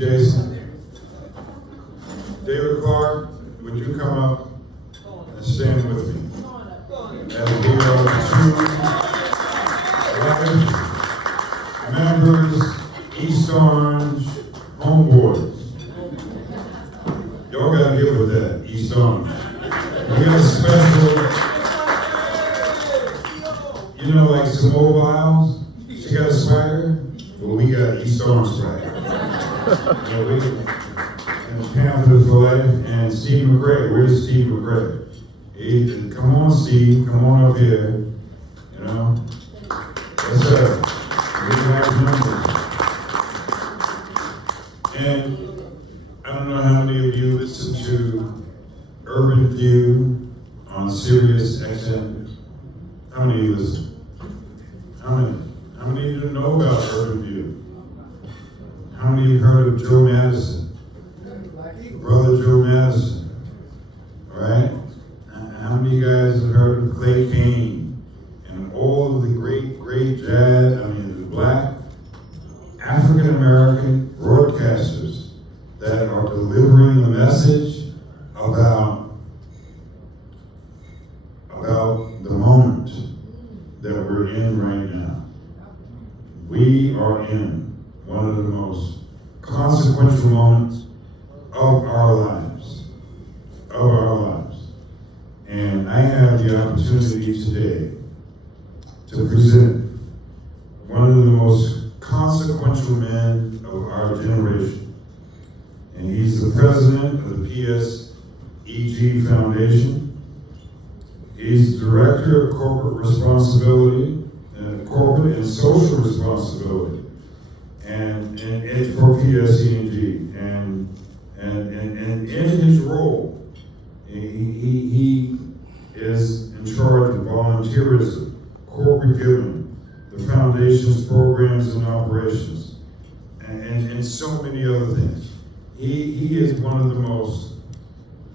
Jason. David Clark, would you come up and stand with me? As we are two members, East Orange homeboys. Y'all gotta deal with that, East Orange. We got a special, you know, like Simone Biles, she got a swagger. Well, we got East Orange swagger. And Panther for life, and Steve McRae. Where's Steve McRae? Come on, Steve. Come on up here. You know? Yes, sir. We have numbers. And I don't know how many of you listen to Urban View on Sirius XM. How many of you listen? How many? How many of you know about Urban View? How many of you heard of Joe Madison? Brother Joe Madison, all right? How many of you guys have heard of Clay Kane and all of the great the black African-American broadcasters that are delivering the message about the moment that we're in right now. We are in one of the most consequential moments of our lives. And I have the opportunity today to present one of the most consequential men of our generation. And he's the president of the PSEG Foundation. He's the director of corporate responsibility, corporate and social responsibility, and for PSEG. And in his role, he is in charge of volunteerism, corporate giving, the foundation's programs and operations, and so many other things. He is one of the most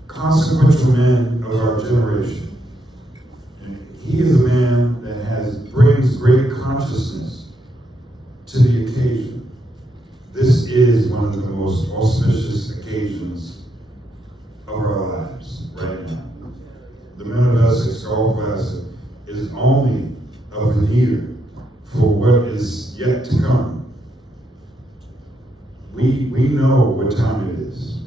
consequential men of our generation. And he is a man that brings great consciousness to the occasion. This is one of the most auspicious occasions of our lives right now. The Men of Essex Golf Classic is only a veneer for what is yet to come. We know what time it is.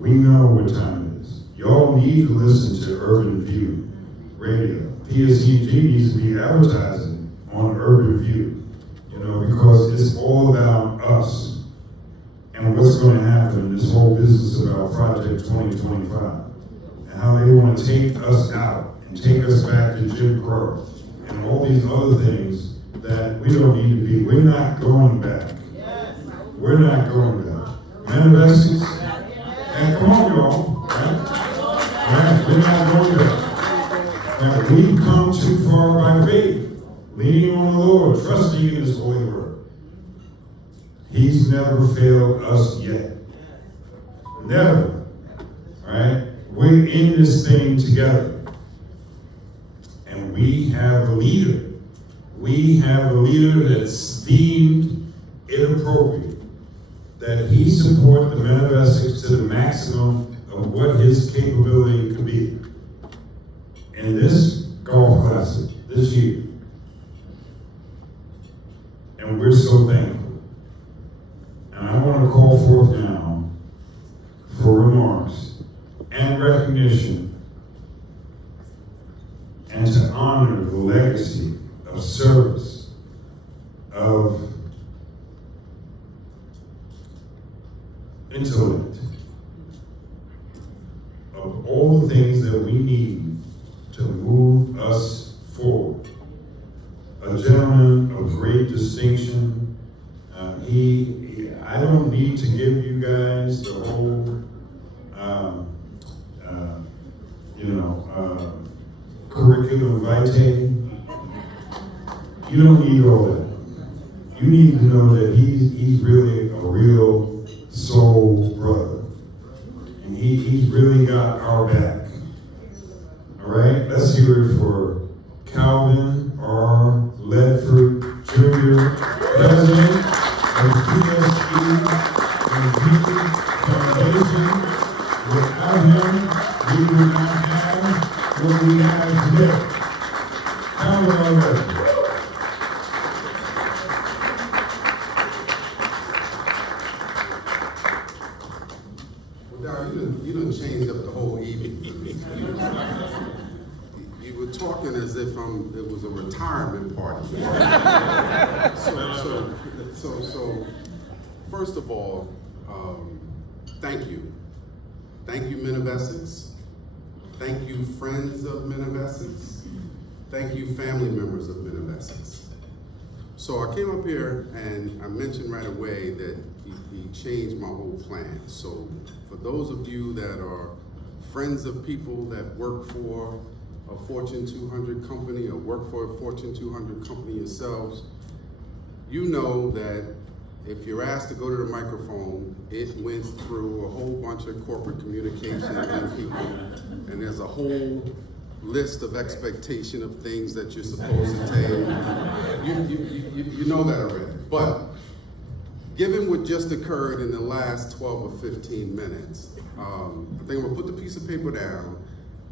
We know what time it is. Y'all need to listen to Urban View Radio. PSEG needs to be advertising on Urban View, because it's all about us and what's going to happen in this whole business about Project 2025 and how they want to take us out and take us back to Jim Crow and all these other things that we don't need to be. We're not going back. We're not going back. Men of Essex, and come on, y'all. Right? We're not going back. Now, we've come too far by faith, leaning on the Lord, trusting in His holy word. He's never failed us yet. Never. All right? We're in this thing together. And we have a leader. We have a leader that's deemed inappropriate that he support the Men of Essex to the maximum of what his capability could be. In this golf classic this year. And we're so thankful. And I want to call forth now for remarks and recognition and to honor the legacy of service, of intellect, of all the things that we need to move us forward. A gentleman of great distinction. I don't need to give you guys the whole, curriculum vitae. You don't need all that. You need to know that he's really a real soul brother. And he's really got our back. All right, let's hear it for Calvin R. Ledford Jr., President of PSE King Foundation. Without him, we would not have what we have today. How well done. You done changed up the whole evening for me. You were talking as if it was a retirement party. So, first of all, thank you. Thank you, Men of Essex. Thank you, friends of Men of Essex. Thank you, family members of Men of Essex. So I came up here and I mentioned right away that he changed my whole plan. So for those of you that are friends of people that work for a Fortune 200 company or work for a Fortune 200 company yourselves, you know that if you're asked to go to the microphone, it went through a whole bunch of corporate communications and people, and there's a whole list of expectation of things that you're supposed to take. You know that already. But given what just occurred in the last 12 or 15 minutes, I think I'm gonna put the piece of paper down,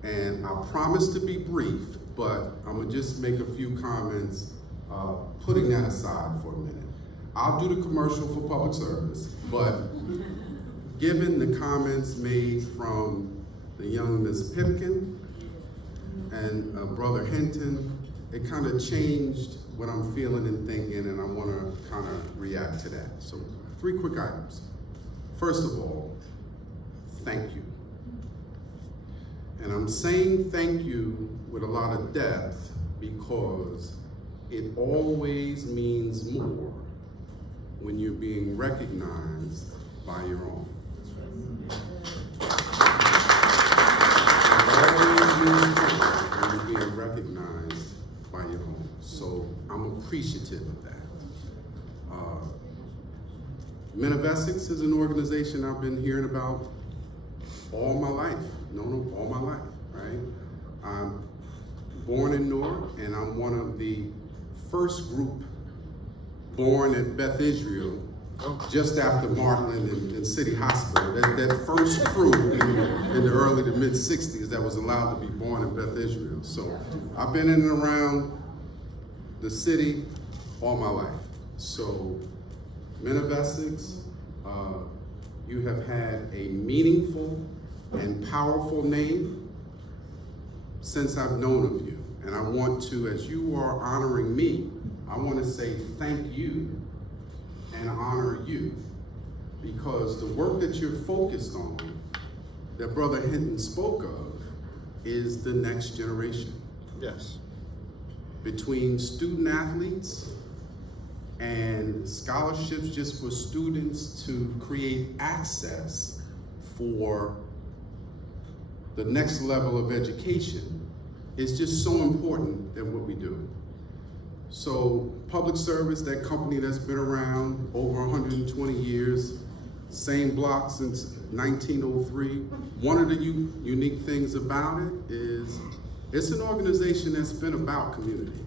and I promise to be brief, but I'm gonna just make a few comments, putting that aside for a minute. I'll do the commercial for public service, but given the comments made from the young Ms. Pipkin and Brother Hinton, it kind of changed what I'm feeling and thinking, and I want to kind of react to that. So 3 quick items. First of all, thank you. And I'm saying thank you with a lot of depth because it always means more when you're being recognized by your own. When you're being recognized by your own. So I'm appreciative of that. Men of Essex is an organization I've been hearing about all my life. All my life, right? I'm born in Newark, and I'm one of the first group born at Beth Israel just after Martland and City Hospital. That first crew in the early to mid 60s that was allowed to be born in Beth Israel. So I've been in and around the city all my life. So Men of Essex, you have had a meaningful and powerful name since I've known of you. And I want to, as you are honoring me, I want to say thank you and honor you, because the work that you're focused on, that Brother Hinton spoke of, is the next generation. Yes. Between student athletes and scholarships just for students to create access for the next level of education, is just so important than what we do. So public service, that company that's been around over 120 years, same block since 1903. One of the unique things about it is it's an organization that's been about community.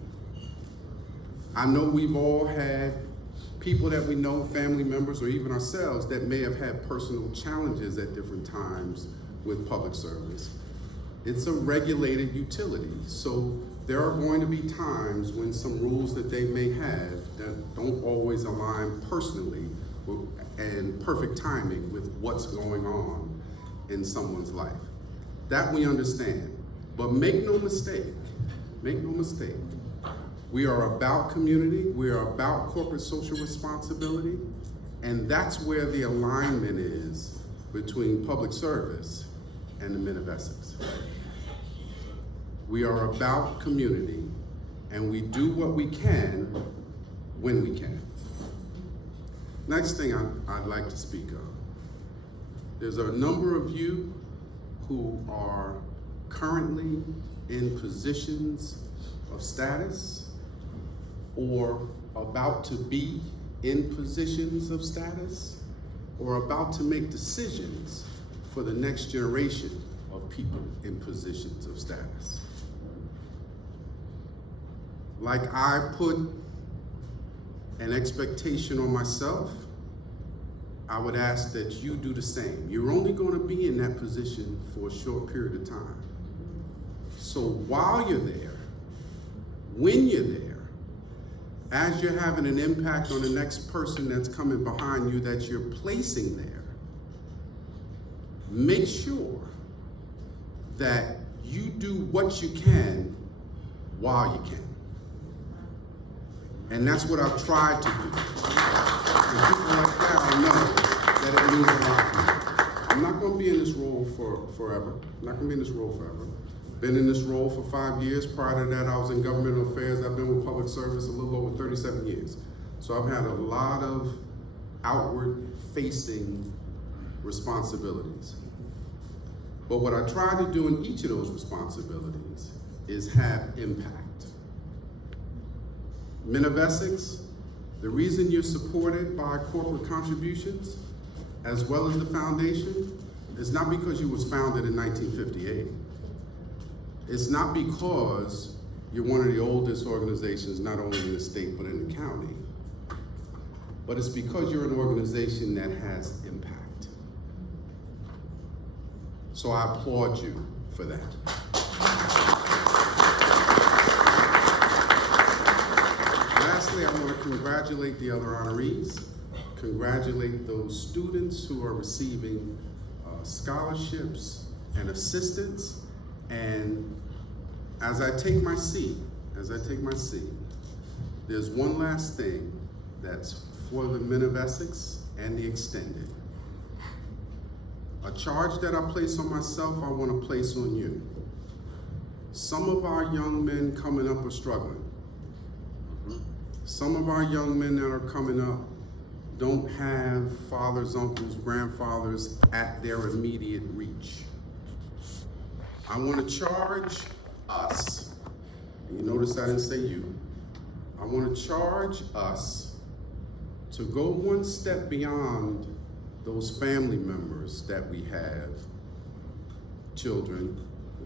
I know we've all had people that we know, family members, or even ourselves, that may have had personal challenges at different times with public service. It's a regulated utility, so there are going to be times when some rules that they may have that don't always align personally and perfect timing with what's going on in someone's life. That we understand, but make no mistake, we are about community, we are about corporate social responsibility, and that's where the alignment is between public service and the Men of Essex. We are about community, and we do what we can when we can. Next thing I'd like to speak of. There's a number of you who are currently in positions of status or about to be in positions of status or about to make decisions for the next generation of people in positions of status. Like I put an expectation on myself, I would ask that you do the same. You're only going to be in that position for a short period of time. So while you're there, when you're there, as you're having an impact on the next person that's coming behind you that you're placing there, make sure that you do what you can while you can. And that's what I've tried to do. And people like that, I know that it means a lot to me. I'm not going to be in this role forever. I'm not going to be in this role forever. Been in this role for 5 years. Prior to that, I was in governmental affairs. I've been with public service a little over 37 years. So I've had a lot of outward-facing responsibilities. But what I try to do in each of those responsibilities is have impact. Men of Essex, the reason you're supported by corporate contributions, as well as the foundation, is not because you was founded in 1958. It's not because you're one of the oldest organizations, not only in the state, but in the county. But it's because you're an organization that has impact. So I applaud you for that. Lastly, I want to congratulate the other honorees, congratulate those students who are receiving scholarships and assistance. And as I take my seat, there's one last thing that's for the men of Essex and the extended. A charge that I place on myself, I want to place on you. Some of our young men coming up are struggling. Some of our young men that are coming up don't have fathers, uncles, grandfathers at their immediate reach. I want to charge us, and you notice I didn't say you, I want to charge us to go one step beyond those family members that we have, children,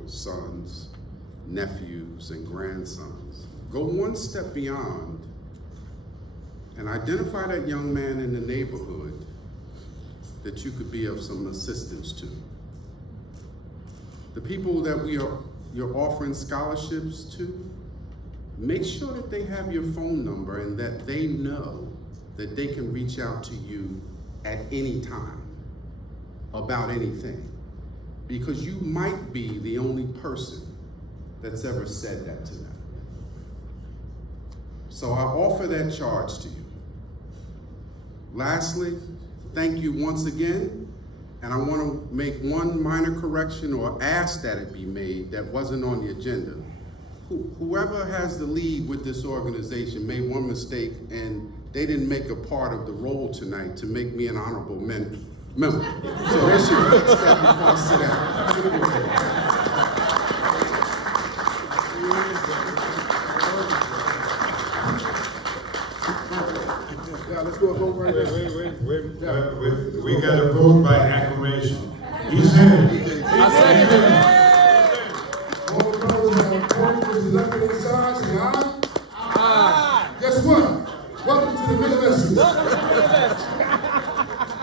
sons, nephews, and grandsons. Go one step beyond and identify that young man in the neighborhood that you could be of some assistance to. The people that you're offering scholarships to, make sure that they have your phone number and that they know that they can reach out to you at any time about anything. Because you might be the only person that's ever said that to them. So I offer that charge to you. Lastly, thank you once again. And I want to make one minor correction, or ask that it be made, that wasn't on the agenda. Whoever has the lead with this organization made one mistake, and they didn't make a part of the role tonight to make me an honorable member. So they should fix that before I sit down. To the board. Yeah, let's go vote right now. Wait. We got to vote by acclamation. He said it. All those that are appointed to the left hand side, say aye. Aye. Guess what? Welcome to the men of Essex.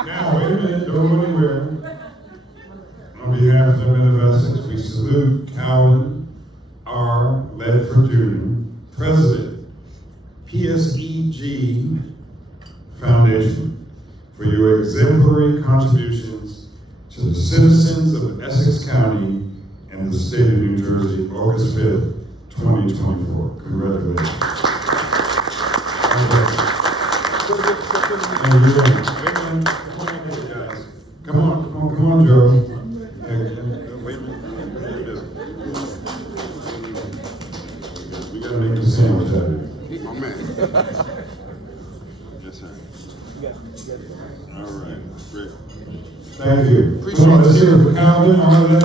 Now, wait a minute, don't go anywhere. On behalf of the men of Essex, we salute Calvin R. Ledford Jr., President, PSEG Foundation, for your exemplary contributions to the citizens of Essex County and the state of New Jersey, August 5th, 2024. Congratulations. Come on, Joe. Wait a minute. We gotta make a sandwich out of it. Oh, man. Yes, sir. All right, great. Thank you. Come on, let's hear it for Calvin. All of that.